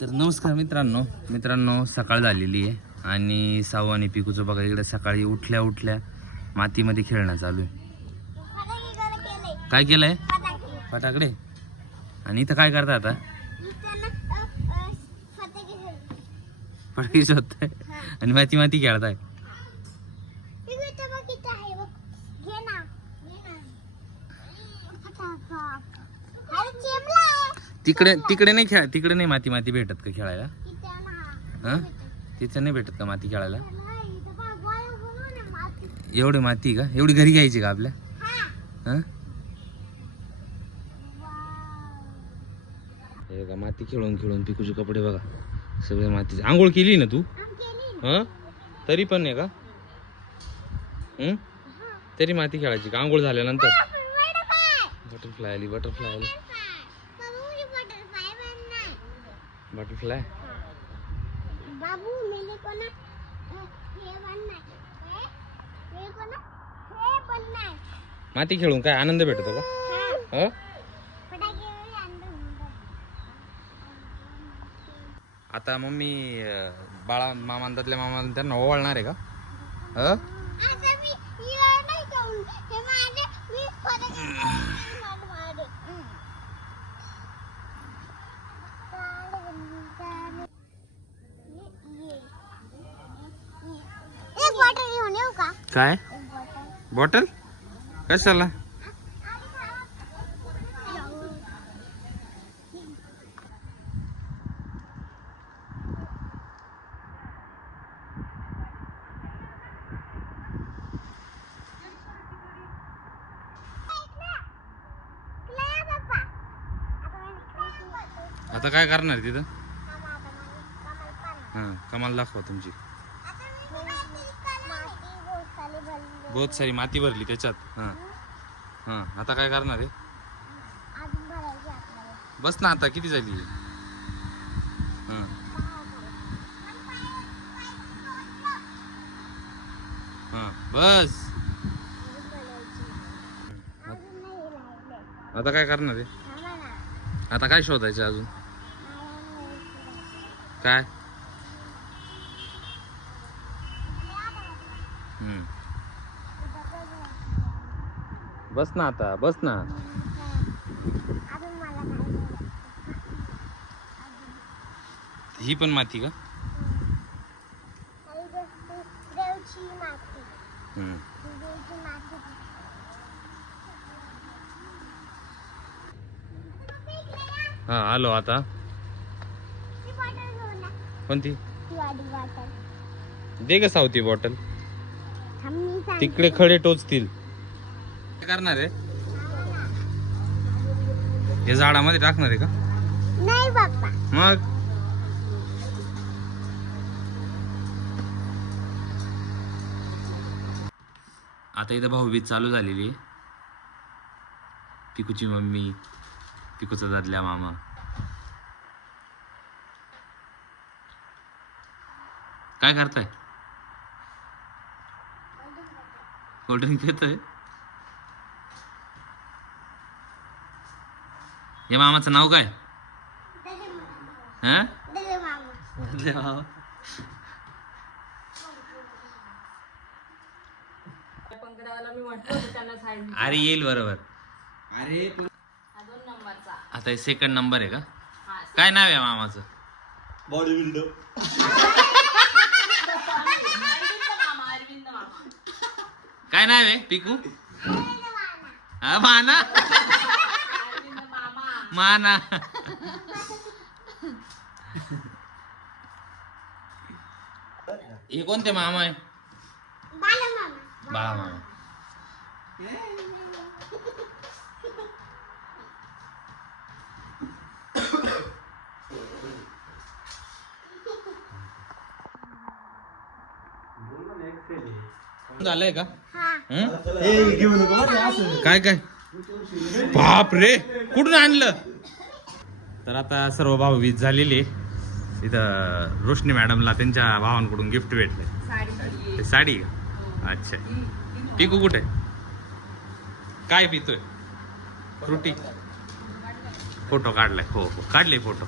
तर नमस्कार मित्रांनो. मित्रांनो सकाळ झालेली आहे आणि साऊ आणि पिकूचं बघा इकडे सकाळी उठल्या उठल्या मातीमध्ये खेळणं चालू आहे. काय केलंय? फटाकडे? आणि इथं काय करता आता? फटाके शोधताय? आणि माती माती खेळताय? तिकडे तिकडे नाही खेळ तिकडे नाही माती माती भेटत का खेळायला? हा? तिथं नाही भेटत का माती खेळायला? एवढी माती का? एवढी घरी घ्यायची का आपल्या? हा. हे? बघा माती खेळून खेळून पिकूचे कपडे बघा. सगळे मातीचे. आंघोळ केली ना तू? हा? तरी पण नाही का? हं? तरी माती खेळायची का? आंघोळ झाल्यानंतर. बटरफ्लाय आली बटरफ्लाय आली. बटरफ्लाय? बाबू मेरे को ना हे बनना है। को ना हे बनना माती खेळून काय आनंद भेटतो का? हाँ। आता मम्मी बाळा मामांतातल्या मामा त्यांना ओवाळणार आहे का? ह आता मी हिला नाही खाऊन हे माझे मी फटाके मार मार एक बॉटल घेऊन येऊ का काय? बॉटल कशाला? आता काय करणार तिथं? हां कमाल दाखवा तुमची. बहुत सारी माती भरली त्याच्यात. हां. हां. आता काय करणार आहे? बस ना आता किती झाली? हां. हां. बस. आता काय करणार आहे? आता काय शोधायचं अजून? काय? हम्म. बस ना आता बस ना. ही पण माती का? हा आलो आता. कोणती? दे का सावती बॉटल तिकडे खडे टोचतील. करणार आहे? हे झाडामध्ये टाकणार आहे का? नाही बाप्पा. मग? आता इथं भाऊबीज चालू झालेली पिकूची मम्मी पिकूचा दादल्या मामा. काय करताय? कोल्ड्रिंक पितोय या मामाचं नाव काय? हा? अरे येईल बरोबर. अरे पण आता हे सेकंड नंबर आहे का? काय नाव आहे मामाचं? बॉडी बिल्डर काय नाव आहे? पिकू? हा माना. माना. हे कोणते मामा आहे? बाळा मामा. झालंय का? हा. काय काय? बाप रे कुठून आणलं? तर आता सर्व भाव वीज झालेली इथं रोशनी मॅडमला त्यांच्या भावांकडून गिफ्ट भेटले. साडी का? अच्छा. पिकू कुठे? काय पितोय? फ्रुटी. फोटो काढलाय. हो हो काढले फोटो.